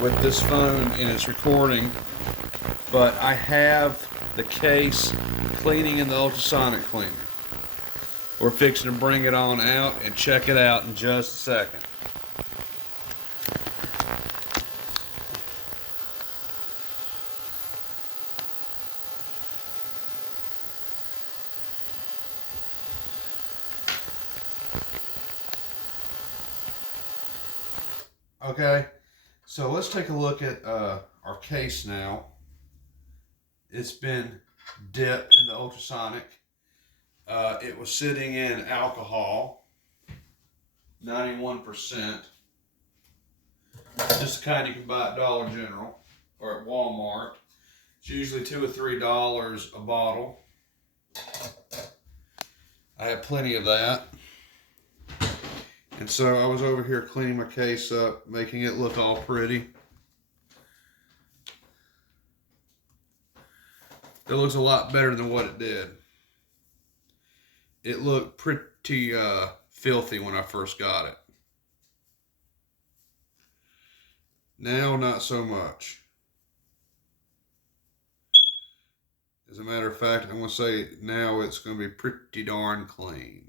with this phone and it's recording, but I have the case cleaning in the ultrasonic cleaner. We're fixing to bring it on out and check it out in just a second. Okay, so let's take a look at our case now. It's been dipped in the ultrasonic. It was sitting in alcohol, 91%. Just the kind you can buy at Dollar General or at Walmart. It's usually $2 or $3 a bottle. I have plenty of that. And so I was over here cleaning my case up, making it look all pretty. It looks a lot better than what it did. It looked pretty filthy when I first got it. Now, not so much. As a matter of fact, I'm going to say now it's going to be pretty darn clean.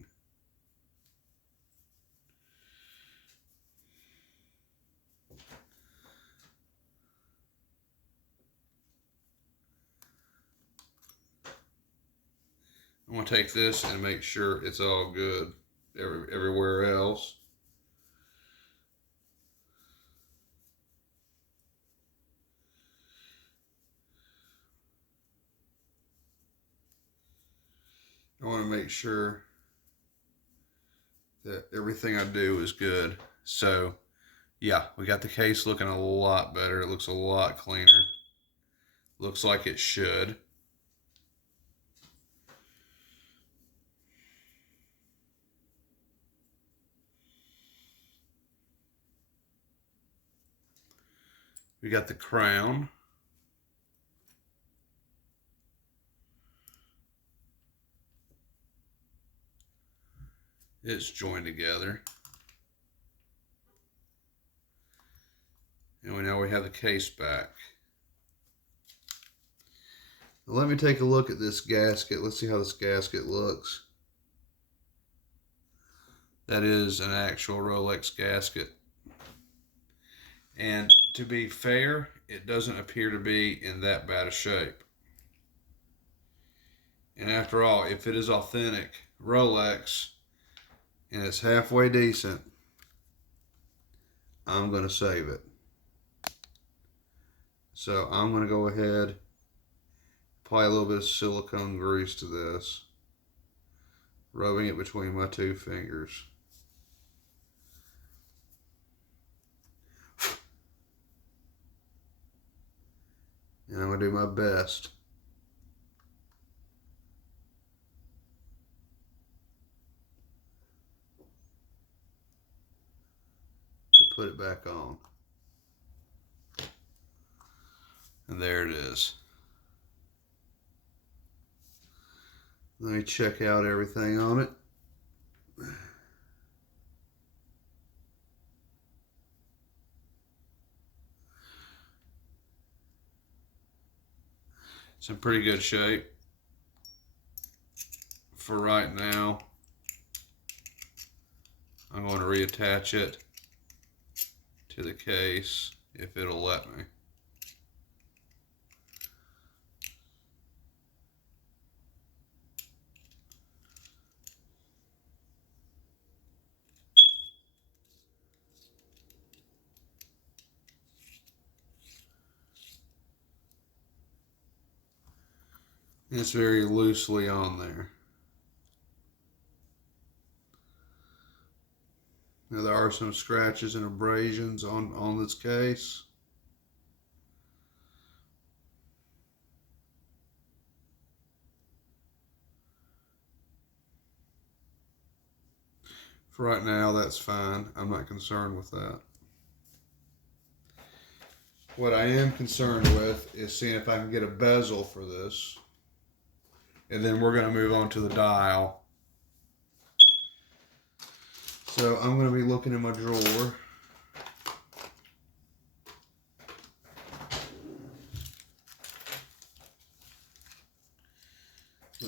I'm going to take this and make sure it's all good everywhere else. I want to make sure that everything I do is good. So, yeah, we got the case looking a lot better. It looks a lot cleaner. Looks like it should. We got the crown. It's joined together. And now we have the case back. Now let me take a look at this gasket. Let's see how this gasket looks. That is an actual Rolex gasket. And to be fair, it doesn't appear to be in that bad a shape. And after all, if it is authentic Rolex and it's halfway decent, I'm going to save it. So I'm going to go ahead, apply a little bit of silicone grease to this, rubbing it between my two fingers. And I'm going to do my best to put it back on. And there it is. Let me check out everything on it. It's in pretty good shape for right now. I'm going to reattach it to the case if it'll let me. It's very loosely on there. Now there are some scratches and abrasions on this case. For right now, that's fine. I'm not concerned with that. What I am concerned with is seeing if I can get a bezel for this. And then we're going to move on to the dial. So I'm going to be looking in my drawer.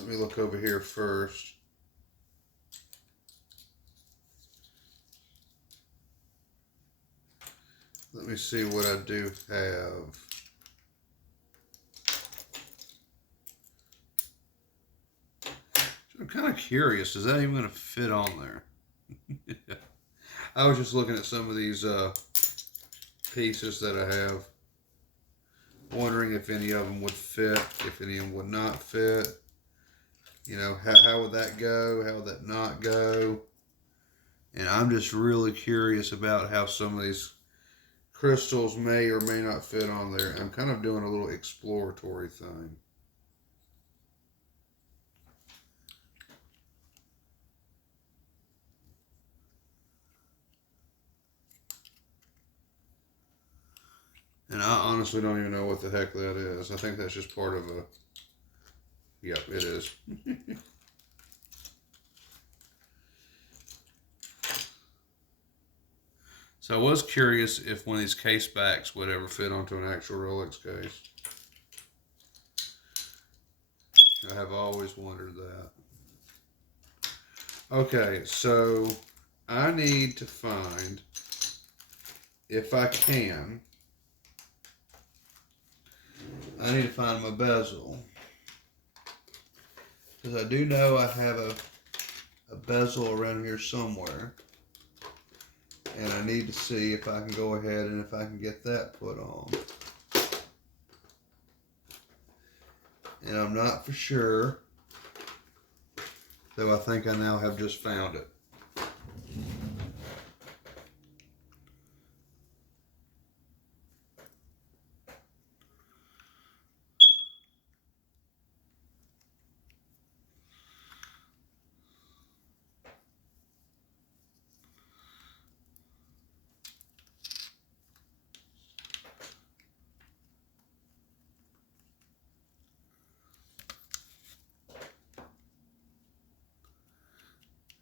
Let me look over here first. Let me see what I do have. I'm kind of curious. Is that even going to fit on there? I was just looking at some of these pieces that I have, wondering if any of them would fit, if any of them would not fit. You know, how would that go? How would that not go? And I'm just really curious about how some of these crystals may or may not fit on there. I'm kind of doing a little exploratory thing. And I honestly don't even know what the heck that is. I think that's just part of a... Yep, it is. So I was curious if one of these case backs would ever fit onto an actual Rolex case. I have always wondered that. Okay, so I need to find, if I can, I need to find my bezel. Because I do know I have a bezel around here somewhere. And I need to see if I can go ahead and if I can get that put on. And I'm not for sure, though I think I now have just found it.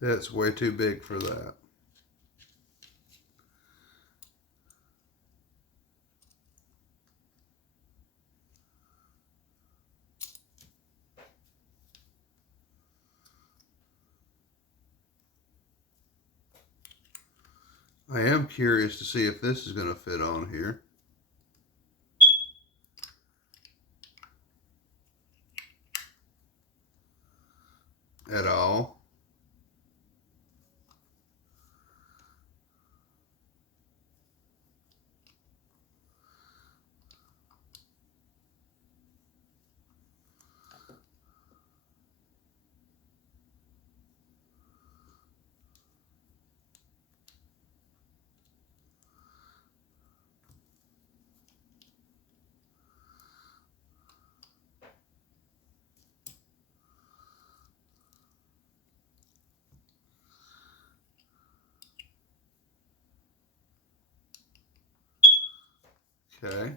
That's way too big for that. I am curious to see if this is going to fit on here. At all. Okay.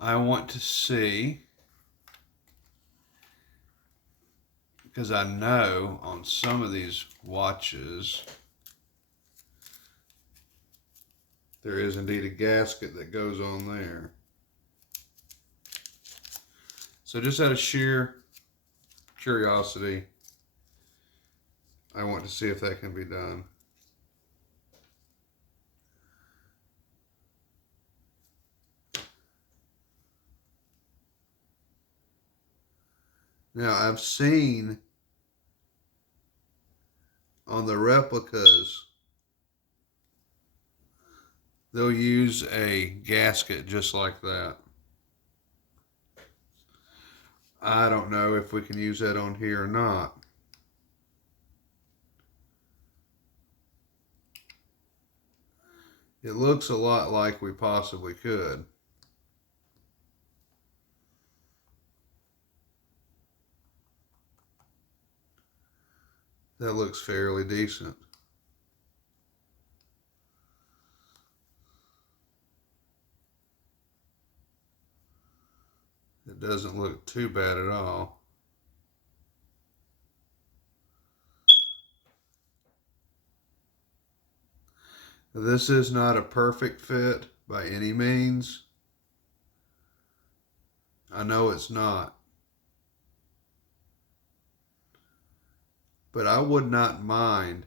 I want to see, because I know on some of these watches there is indeed a gasket that goes on there. So just out of sheer curiosity, I want to see if that can be done. Now, I've seen on the replicas, they'll use a gasket just like that. I don't know if we can use that on here or not. It looks a lot like we possibly could. That looks fairly decent. It doesn't look too bad at all. This is not a perfect fit by any means. I know it's not. but I would not mind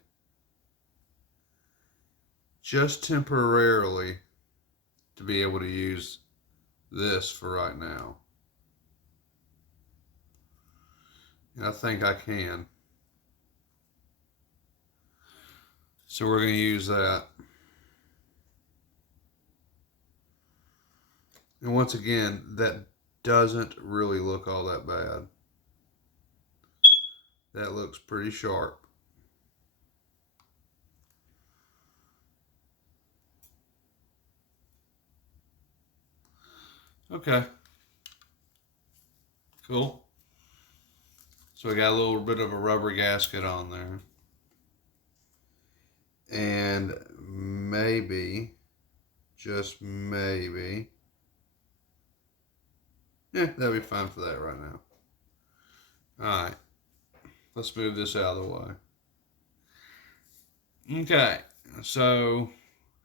just temporarily to be able to use this for right now. And I think I can. So we're going to use that. And once again, that doesn't really look all that bad. That looks pretty sharp. Okay. Cool. So we got a little bit of a rubber gasket on there. And maybe, just maybe, yeah, that'd be fine for that right now. Alright. Let's move this out of the way. Okay. So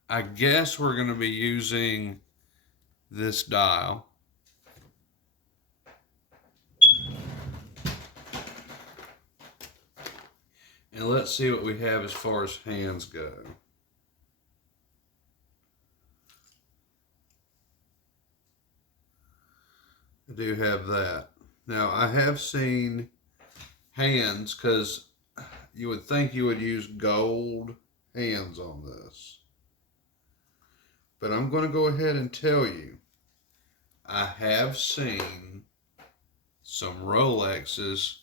I guess we're going to be using this dial. And let's see what we have as far as hands go. I do have that. Now, I have seen hands, because you would think you would use gold hands on this. But I'm going to go ahead and tell you, I have seen some Rolexes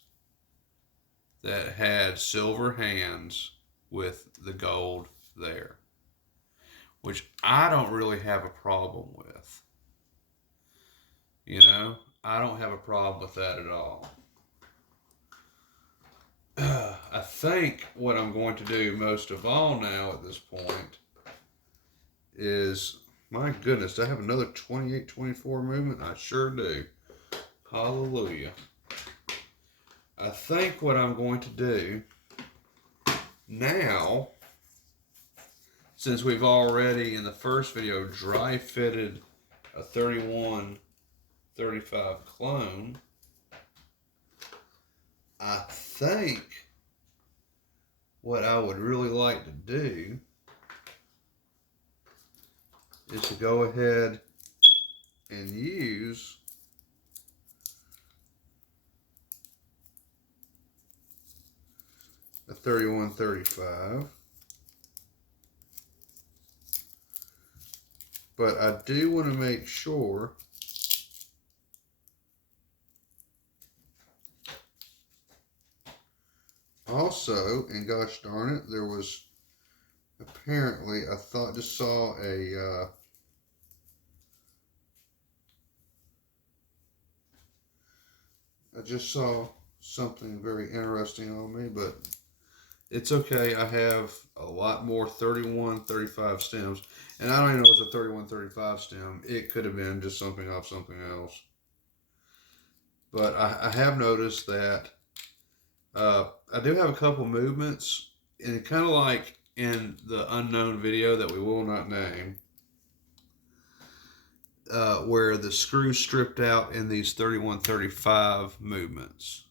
that had silver hands with the gold there, which I don't really have a problem with. You know, I don't have a problem with that at all. I think what I'm going to do most of all now at this point is, my goodness, do I have another 28-24 movement? I sure do. Hallelujah. I think what I'm going to do now, since we've already in the first video dry fitted a 3135 clone, I think what I would really like to do is to go ahead and use a 3135. But I do want to make sure also, and gosh darn it, there was apparently, I thought just saw a I just saw something very interesting on me, but it's okay. I have a lot more 3135 stems, and I don't even know it's a 3135 stem. It could have been just something off something else. But I have noticed that I do have a couple movements, and kind of like in the unknown video that we will not name, where the screw stripped out in these 3135 movements.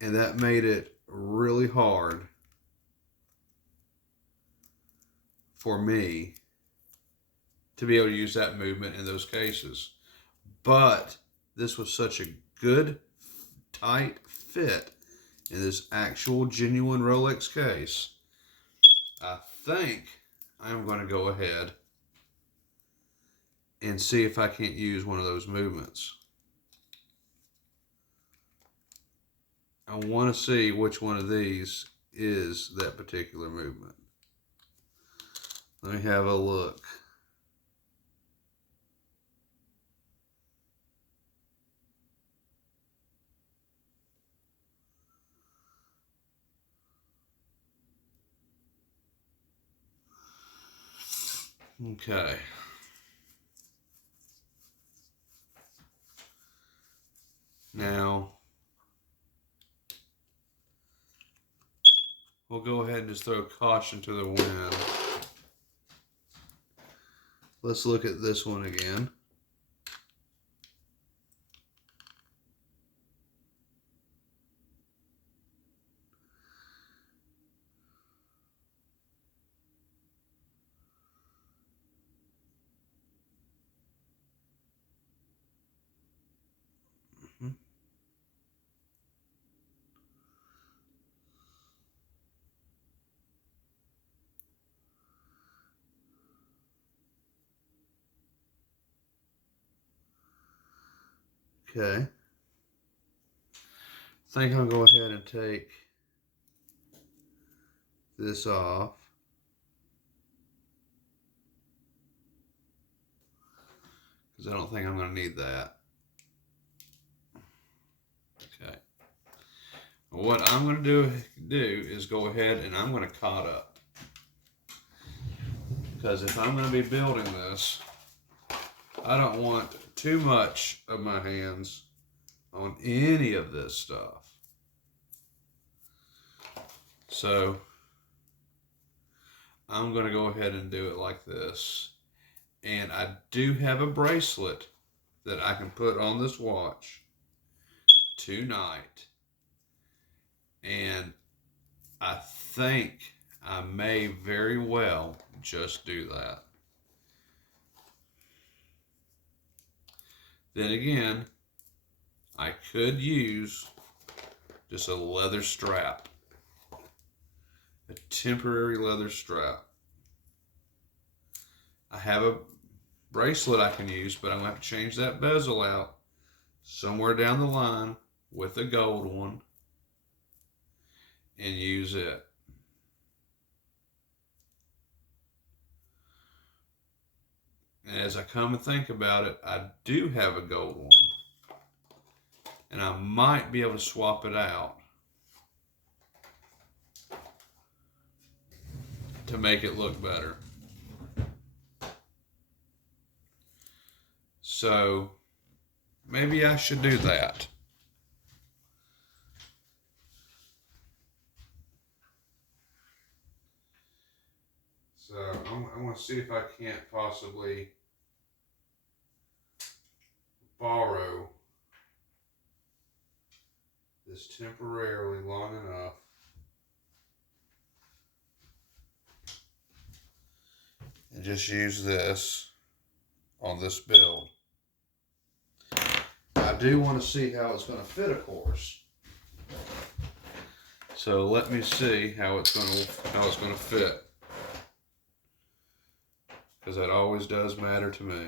And that made it really hard for me to be able to use that movement in those cases. But this was such a good, tight fit in this actual genuine Rolex case. I think I'm going to go ahead and see if I can't use one of those movements. I want to see which one of these is that particular movement. Let me have a look. Okay. Now, we'll go ahead and just throw caution to the wind. Let's look at this one again. Okay. I think I'll go ahead and take this off. Because I don't think I'm going to need that. Okay. What I'm going to do is go ahead and I'm going to caught up. Because if I'm going to be building this, I don't want too much of my hands on any of this stuff. So I'm going to go ahead and do it like this. And I do have a bracelet that I can put on this watch tonight. And I think I may very well just do that. Then again, I could use just a leather strap, a temporary leather strap. I have a bracelet I can use, but I'm going to have to change that bezel out somewhere down the line with a gold one and use it. And as I come and think about it, I do have a gold one. And I might be able to swap it out to make it look better. So maybe I should do that. So I want to see if I can't possibly borrow this temporarily long enough and just use this on this build. I do want to see how it's going to fit, of course. So let me see how it's going to fit, because that always does matter to me.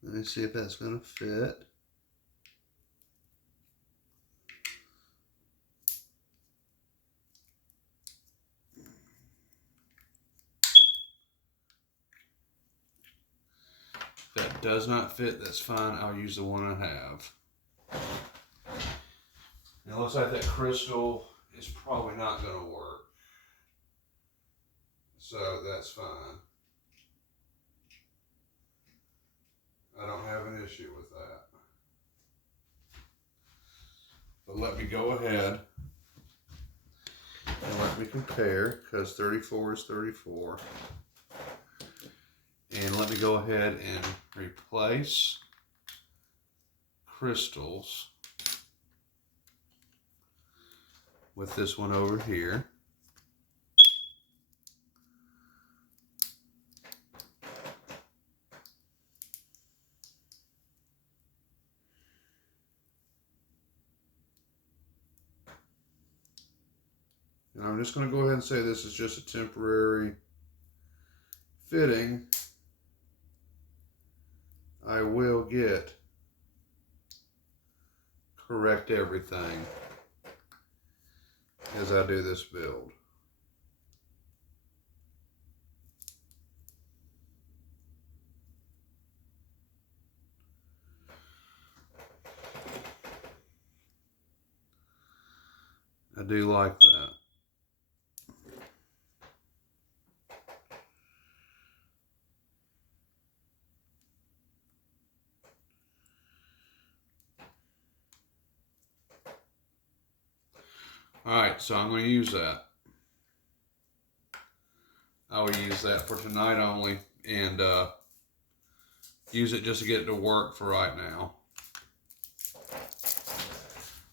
Let me see if that's going to fit. If that does not fit, that's fine. I'll use the one I have. It looks like that crystal is probably not going to work. So that's fine. I don't have an issue with that. But let me go ahead and let me compare, because 34 is 34. And let me go ahead and replace crystals with this one over here. And I'm just going to go ahead and say this is just a temporary fitting. I will correct everything as I do this build. I do like that. Alright, so I'm going to use that. I will use that for tonight only, and use it just to get it to work for right now.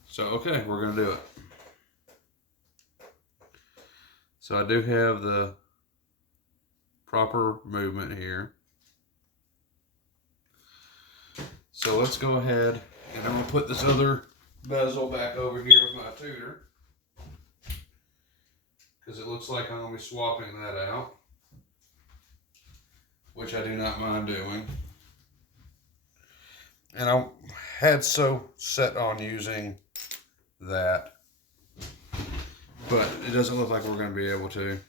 So, okay, we're going to do it. So I do have the proper movement here. So let's go ahead and I'm going to put this other bezel back over here with my tutor, because it looks like I'm going to be swapping that out, which I do not mind doing. And I had so set on using that, but it doesn't look like we're going to be able to.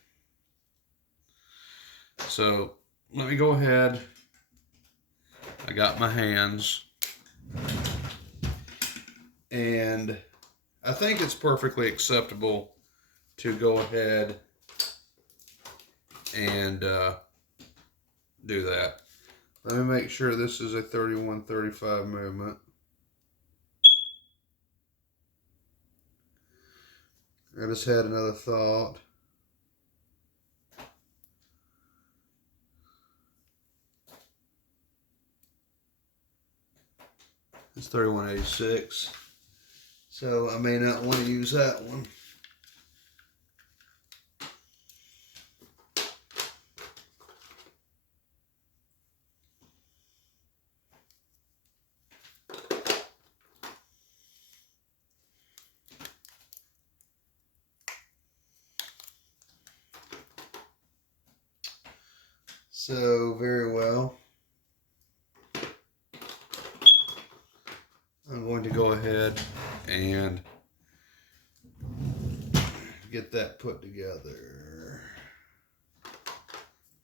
So let me go ahead. I got my hands, and I think it's perfectly acceptable to go ahead and do that. Let me make sure this is a 31-35 movement. I just had another thought. It's 31.86. So I may not want to use that one. So very well. I'm going to go ahead and get that put together.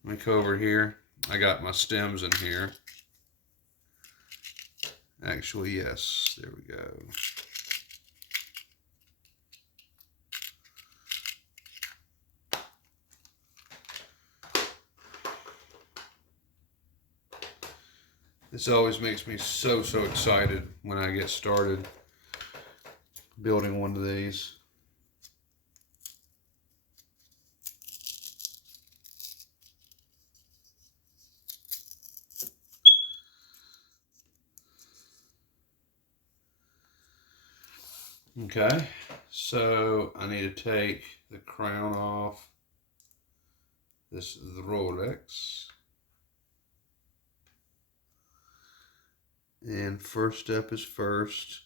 Let me go over here. I got my stems in here. Actually, yes, there we go. This always makes me so excited when I get started building one of these. Okay, so I need to take the crown off. This is the Rolex. And first step is first.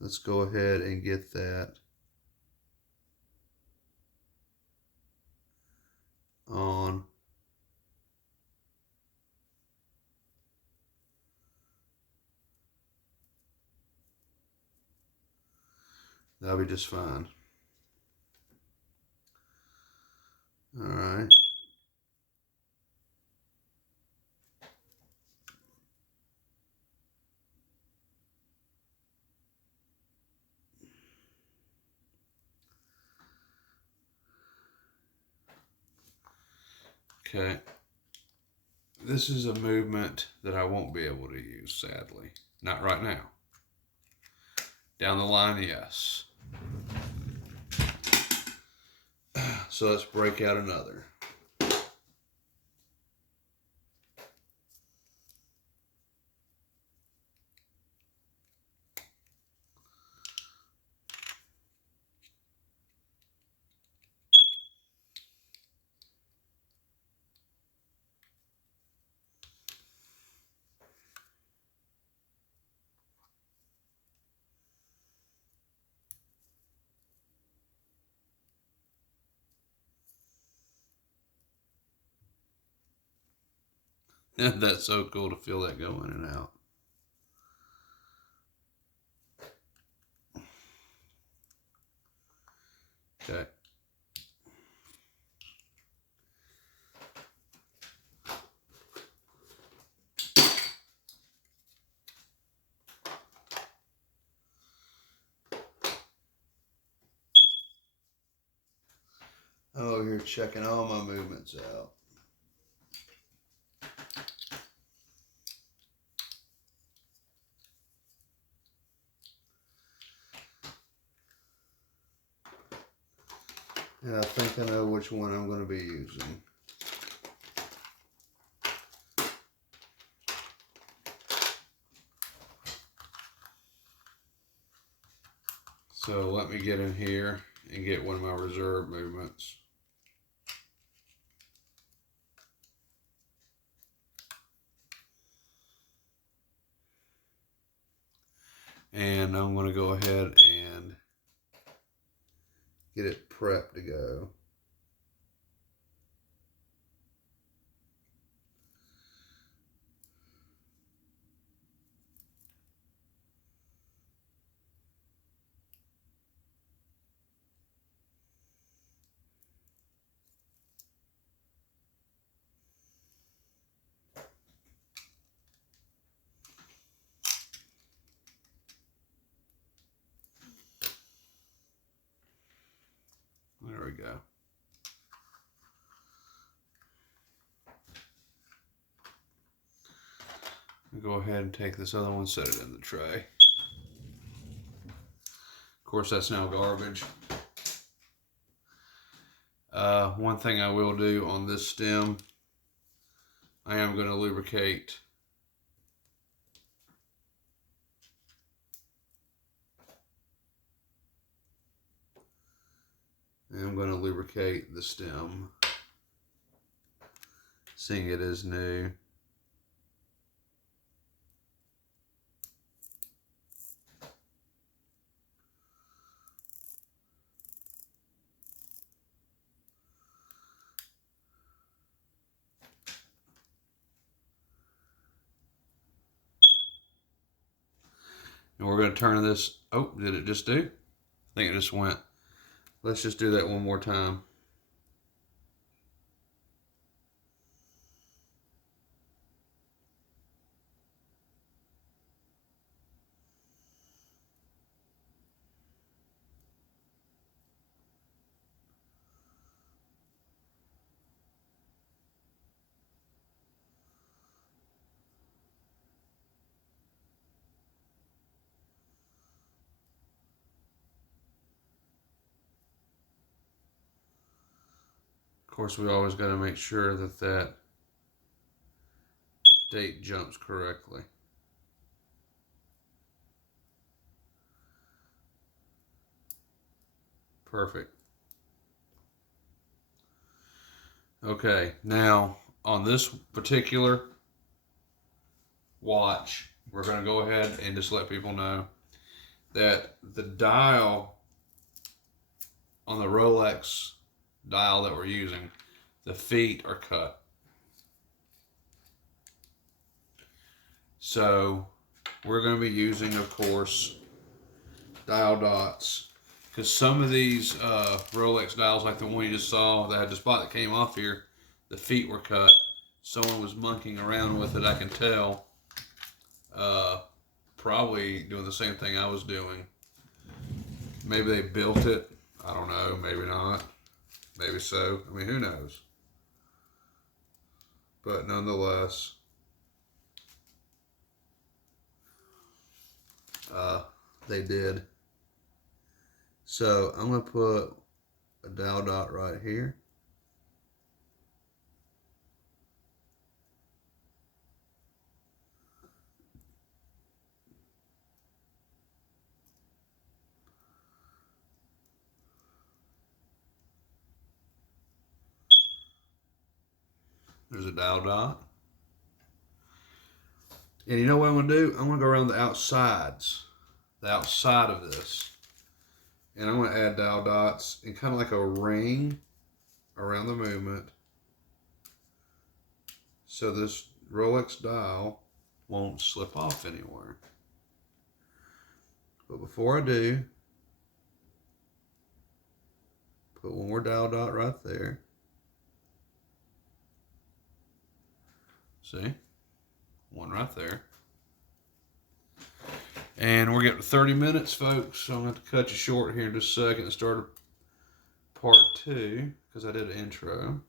Let's go ahead and get that on. That'll be just fine. All right. Okay. This is a movement that I won't be able to use, sadly. Not right now. Down the line, yes. So let's break out another. That's so cool to feel that go in and out. Okay. I'm over here checking all my movements out. And I think I know which one I'm going to be using. So let me get in here and get one of my reserve movements. And I'm going to go ahead and get it prepped to go. There we go. Go ahead and take this other one, set it in the tray. Of course, that's now garbage. One thing I will do on this stem, I am going to lubricate the stem, seeing it is new. And we're going to turn this. Oh, did it just do? I think it just went. Let's just do that one more time. Of course, we always got to make sure that that date jumps correctly. Perfect. Okay, now on this particular watch, we're going to go ahead and just let people know that the dial on the Rolex dial that we're using, the feet are cut. So we're going to be using, of course, dial dots, because some of these Rolex dials, like the one you just saw that had the spot that came off here, the feet were cut. Someone was monkeying around with it, I can tell. Probably doing the same thing I was doing. Maybe they built it. I don't know. Maybe not. Maybe so. I mean, who knows? But nonetheless, they did. So I'm going to put a dial dot right here. There's a dial dot. And you know what I'm going to do? I'm going to go around the outside of this. And I'm going to add dial dots in kind of like a ring around the movement, so this Rolex dial won't slip off anywhere. But before I do, put one more dial dot right there. See? One right there. And we're getting 30 minutes, folks. So I'm going to have to cut you short here in just a second and start part 2, because I did an intro.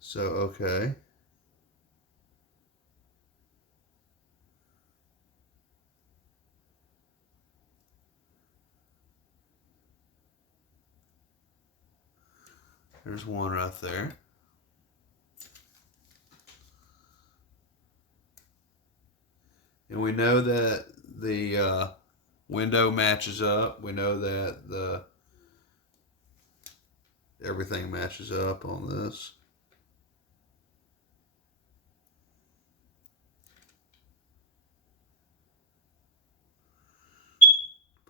So, okay. There's one right there. And we know that the window matches up. We know that everything matches up on this.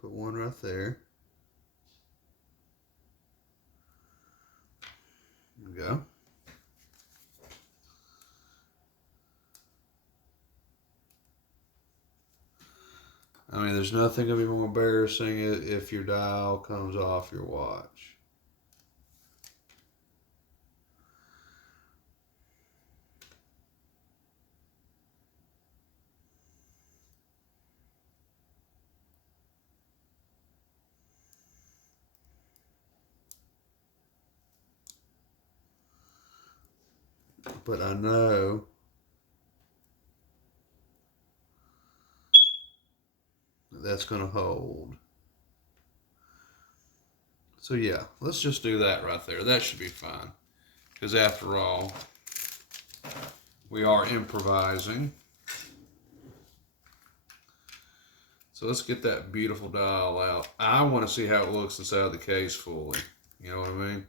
Put one right there. There we go. I mean, there's nothing gonna be more embarrassing if your dial comes off your watch. But I know that's gonna hold. So yeah, let's just do that right there. That should be fine. Because after all, we are improvising. So let's get that beautiful dial out. I want to see how it looks inside the case fully. You know what I mean?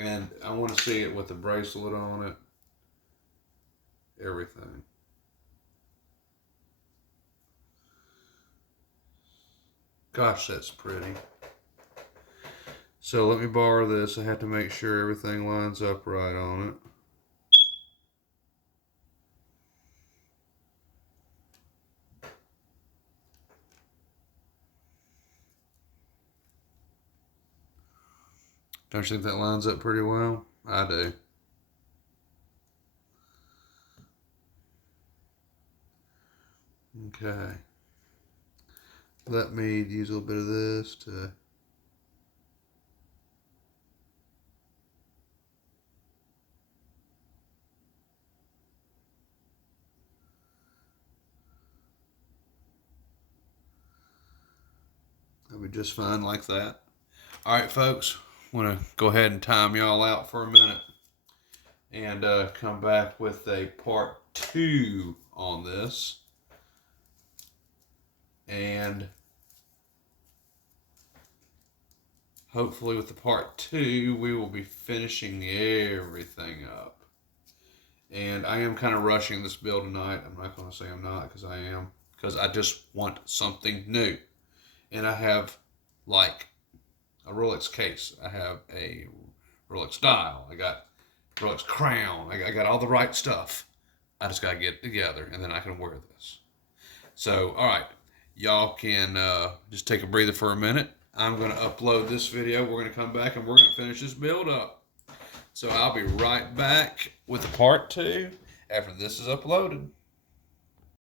And I want to see it with the bracelet on it. Everything. Gosh, that's pretty. So let me borrow this. I have to make sure everything lines up right on it. Don't you think that lines up pretty well? I do. Okay. Let me use a little bit of this to... That'll be just fine like that. All right, folks. I want to go ahead and time y'all out for a minute and come back with a part 2 on this. And hopefully with the part 2, we will be finishing everything up. And I am kind of rushing this build tonight. I'm not going to say I'm not, because I am. Because I just want something new. And I have, like, a Rolex case. I have a Rolex dial. I got Rolex crown. I got all the right stuff. I just got to get it together, and then I can wear this. So, all right. Y'all can just take a breather for a minute. I'm going to upload this video. We're going to come back, and we're going to finish this build up. So I'll be right back with part 2 after this is uploaded.